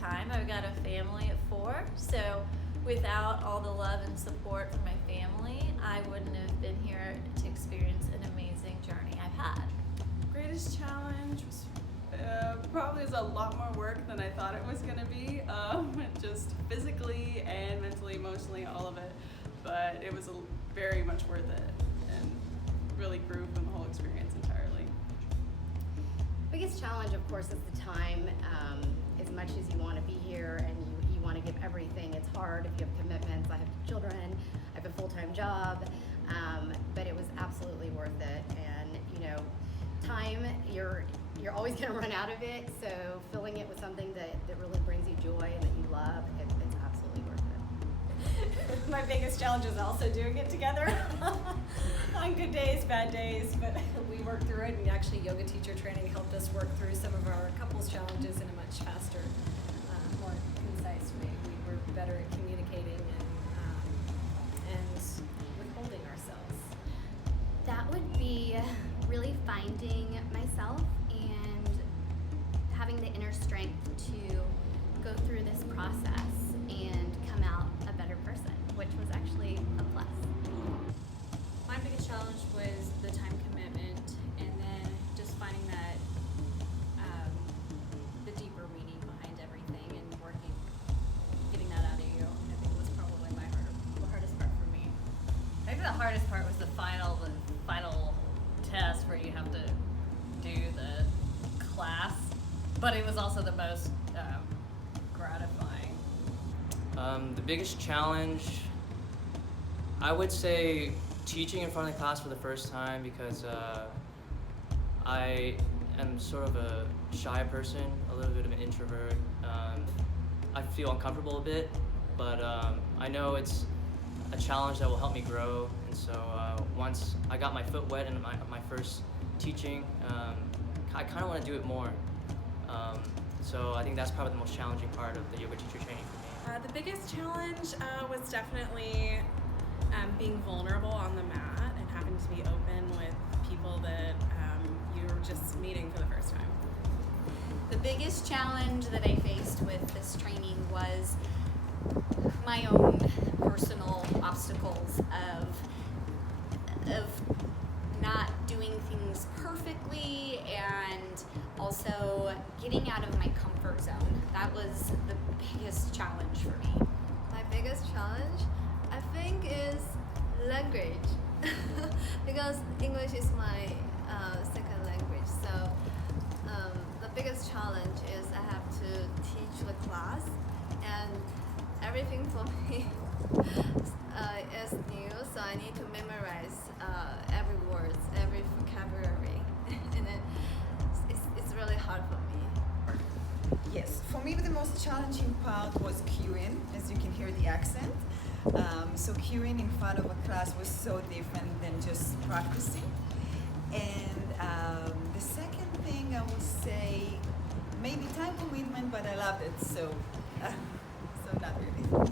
time. I've got a family of 4, so without all the love and support from my family, I wouldn't have been here to experience an amazing journey I've had. Greatest challenge was probably was a lot more work than I thought it was going to be, just physically and mentally, emotionally, all of it. But it was very much worth it and really grew from the whole experience entirely. Biggest challenge, of course, is the time. As much as you want to be here and you want to give everything, it's hard if you have commitments. I have children, I have a full-time job, but it was absolutely worth it. And time, you're always going to run out of it, so filling it with something that really brings you joy and that you love, it's absolutely worth it. My biggest challenge is also doing it together on good days, bad days, but we worked through it, and actually yoga teacher training helped us work through some of our couples challenges in a much faster, more concise way. We were better at communicating and withholding ourselves. That would be really finding myself and having the inner strength to go through this process and come out a better person, which was actually a plus. My biggest challenge was the time commitment, and then just finding that the deeper meaning behind everything and getting that out of you. I think was probably the hardest part for me. I think the hardest part was the final test where you have to do the class, but it was also the most gratifying. The biggest challenge, I would say teaching in front of the class for the first time, because I am sort of a shy person, a little bit of an introvert. I feel uncomfortable a bit, but I know it's a challenge that will help me grow. And so once I got my foot wet in my first teaching, I kind of want to do it more. So I think that's probably the most challenging part of the yoga teacher training for me. The biggest challenge was definitely being vulnerable on the mat and having to be open with people that you're just meeting for the first time. The biggest challenge that I faced with this training was my own personal obstacles of not doing things perfectly and also getting out of my comfort zone. That was the biggest challenge for me. My biggest challenge, I think, is language because English is my second language. So the biggest challenge is I have to teach the class, and everything for me is new, so I need to memorize every word, every vocabulary, and then it's really hard for me. Yes, for me the most challenging part was cueing, as you can hear the accent. So cueing in front of a class was so different than just practicing. And the second thing I would say, maybe time commitment, but I loved it, so not really.